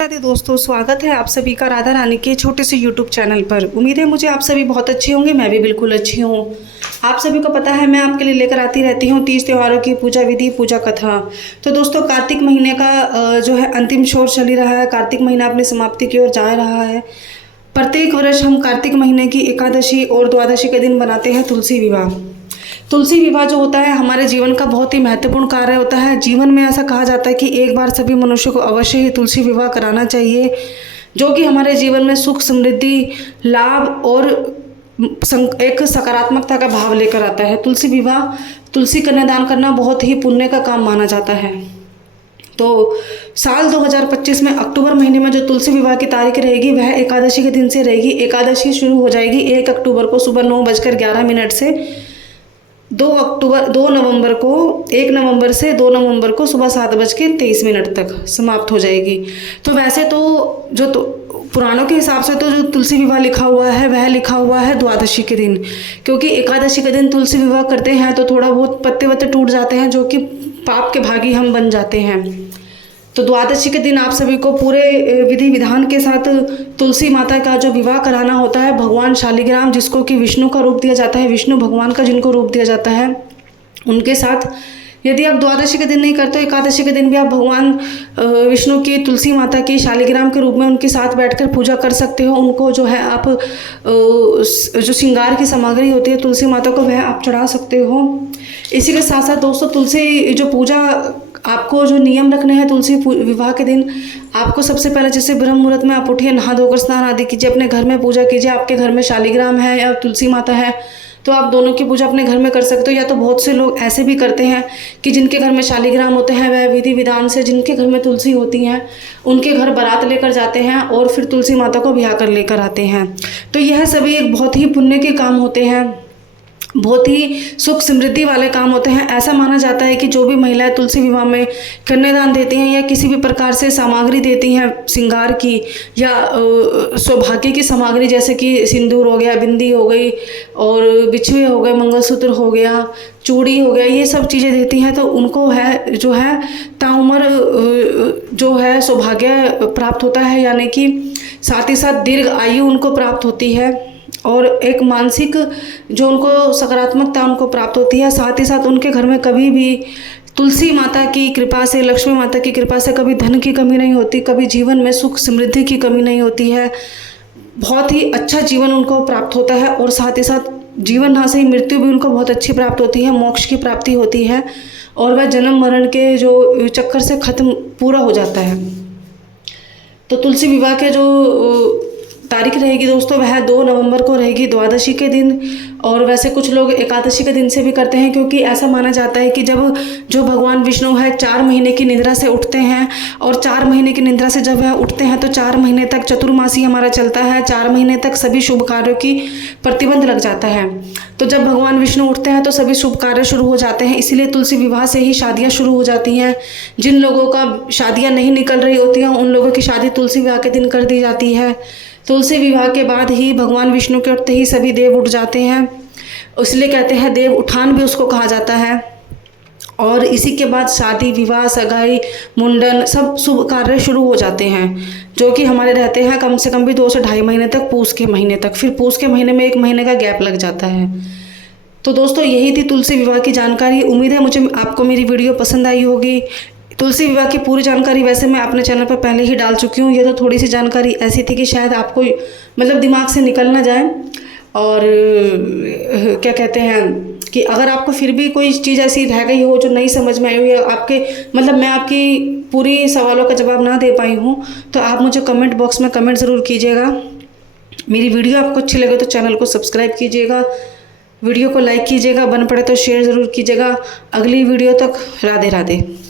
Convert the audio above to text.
राधे दोस्तों, स्वागत है आप सभी का राधा रानी के छोटे से यूट्यूब चैनल पर। उम्मीद है मुझे आप सभी बहुत अच्छे होंगे। मैं भी बिल्कुल अच्छी हूँ। आप सभी को पता है मैं आपके लिए लेकर आती रहती हूँ 30 त्योहारों की पूजा विधि, पूजा कथा। तो दोस्तों, कार्तिक महीने का जो है अंतिम छोर चल ही रहा है। कार्तिक महीना अपनी समाप्ति की ओर जा रहा है। प्रत्येक वर्ष हम कार्तिक महीने की एकादशी और द्वादशी के दिन बनाते हैं तुलसी विवाह। तुलसी विवाह जो होता है हमारे जीवन का बहुत ही महत्वपूर्ण कार्य होता है। जीवन में ऐसा कहा जाता है कि एक बार सभी मनुष्य को अवश्य ही तुलसी विवाह कराना चाहिए, जो कि हमारे जीवन में सुख, समृद्धि, लाभ और एक सकारात्मकता का भाव लेकर आता है। तुलसी विवाह, तुलसी कन्यादान करना बहुत ही पुण्य का काम माना जाता है। तो साल 2025 में अक्टूबर महीने में जो तुलसी विवाह की तारीख रहेगी वह एकादशी के दिन से रहेगी। एकादशी शुरू हो जाएगी 1 अक्टूबर को सुबह 9:11 से 1 नवंबर से 2 नवंबर को सुबह 7:23 तक समाप्त हो जाएगी। तो वैसे तो पुराणों के हिसाब से तो जो तुलसी विवाह लिखा हुआ है वह लिखा हुआ है द्वादशी के दिन, क्योंकि एकादशी के दिन तुलसी विवाह करते हैं तो थोड़ा बहुत पत्ते वत्ते टूट जाते हैं, जो कि पाप के भागी हम बन जाते हैं। तो द्वादशी के दिन आप सभी को पूरे विधि विधान के साथ तुलसी माता का जो विवाह कराना होता है, भगवान शालिग्राम जिसको कि विष्णु का रूप दिया जाता है, विष्णु भगवान का जिनको रूप दिया जाता है, उनके साथ यदि आप द्वादशी के दिन नहीं करते, एकादशी के दिन भी आप भगवान विष्णु की, तुलसी माता की शालिग्राम के रूप में उनके साथ बैठकर पूजा कर सकते हो। उनको जो है आप जो श्रृंगार की सामग्री होती है तुलसी माता को वह आप चढ़ा सकते हो। इसी के साथ साथ दोस्तों, तुलसी जो पूजा आपको जो नियम रखने हैं तुलसी विवाह के दिन, आपको सबसे पहले जैसे ब्रह्म मुहूर्त में आप उठिए, नहा धोकर स्नान आदि कीजिए, अपने घर में पूजा कीजिए। आपके घर में शालिग्राम है या तुलसी माता है तो आप दोनों की पूजा अपने घर में कर सकते हो। या तो बहुत से लोग ऐसे भी करते हैं कि जिनके घर में शालिग्राम होते हैं वह विधि विधान से जिनके घर में तुलसी होती हैं उनके घर बारात लेकर जाते हैं और फिर तुलसी माता को ब्याह कर लेकर आते हैं। तो यह सभी एक बहुत ही पुण्य के काम होते हैं, बहुत ही सुख समृद्धि वाले काम होते हैं। ऐसा माना जाता है कि जो भी महिलाएं तुलसी विवाह में कन्यादान देती हैं या किसी भी प्रकार से सामग्री देती हैं श्रृंगार की या सौभाग्य की सामग्री, जैसे कि सिंदूर हो गया, बिंदी हो गई और बिछुए हो गए, मंगलसूत्र हो गया, चूड़ी हो गया, ये सब चीज़ें देती हैं, तो उनको है जो है ताउम्र जो है सौभाग्य प्राप्त होता है, यानी कि साथ ही साथ दीर्घ आयु उनको प्राप्त होती है और एक मानसिक जो उनको सकारात्मकता उनको प्राप्त होती है। साथ ही साथ उनके घर में कभी भी तुलसी माता की कृपा से, लक्ष्मी माता की कृपा से कभी धन की कमी नहीं होती, कभी जीवन में सुख समृद्धि की कमी नहीं होती है। बहुत ही अच्छा जीवन उनको प्राप्त होता है और साथ ही साथ जीवन यहाँ से ही मृत्यु भी उनको बहुत अच्छी प्राप्त होती है, मोक्ष की प्राप्ति होती है और वह जन्म मरण के जो चक्कर से खत्म पूरा हो जाता है। तो तुलसी विवाह के जो तारीख रहेगी दोस्तों वह 2 नवंबर को रहेगी द्वादशी के दिन। और वैसे कुछ लोग एकादशी के दिन से भी करते हैं, क्योंकि ऐसा माना जाता है कि जब जो भगवान विष्णु है 4 महीने की निद्रा से उठते हैं और 4 महीने की निद्रा से जब वह उठते हैं तो 4 महीने तक चतुर्मासी हमारा चलता है। 4 महीने तक सभी शुभ कार्यों की प्रतिबंध लग जाता है। तो जब भगवान विष्णु उठते हैं तो सभी शुभ कार्य शुरू हो जाते हैं। इसीलिए तुलसी विवाह से ही शादियाँ शुरू हो जाती हैं। जिन लोगों का शादियाँ नहीं निकल रही होती हैं उन लोगों की शादी तुलसी विवाह के दिन कर दी जाती है। तुलसी विवाह के बाद ही भगवान विष्णु के उठते ही सभी देव उठ जाते हैं, इसलिए कहते हैं देव उठान भी उसको कहा जाता है। और इसी के बाद शादी, विवाह, सगाई, मुंडन सब शुभ कार्य शुरू हो जाते हैं, जो कि हमारे रहते हैं कम से कम भी 2 से ढाई महीने तक, पूस के महीने तक। फिर पूस के महीने में 1 महीने का गैप लग जाता है। तो दोस्तों, यही थी तुलसी विवाह की जानकारी। उम्मीद है मुझे आपको मेरी वीडियो पसंद आई होगी। तुलसी विवाह की पूरी जानकारी वैसे मैं अपने चैनल पर पहले ही डाल चुकी हूँ। ये तो थोड़ी सी जानकारी ऐसी थी कि शायद आपको मतलब दिमाग से निकल ना जाए। और क्या कहते हैं कि अगर आपको फिर भी कोई चीज़ ऐसी रह गई हो जो नहीं समझ में आई हो या आपके मतलब मैं आपकी पूरी सवालों का जवाब ना दे पाई हूँ, तो आप मुझे कमेंट बॉक्स में कमेंट ज़रूर कीजिएगा। मेरी वीडियो आपको अच्छी लगे तो चैनल को सब्सक्राइब कीजिएगा, वीडियो को लाइक कीजिएगा, बन पड़े तो शेयर ज़रूर कीजिएगा। अगली वीडियो तक राधे राधे।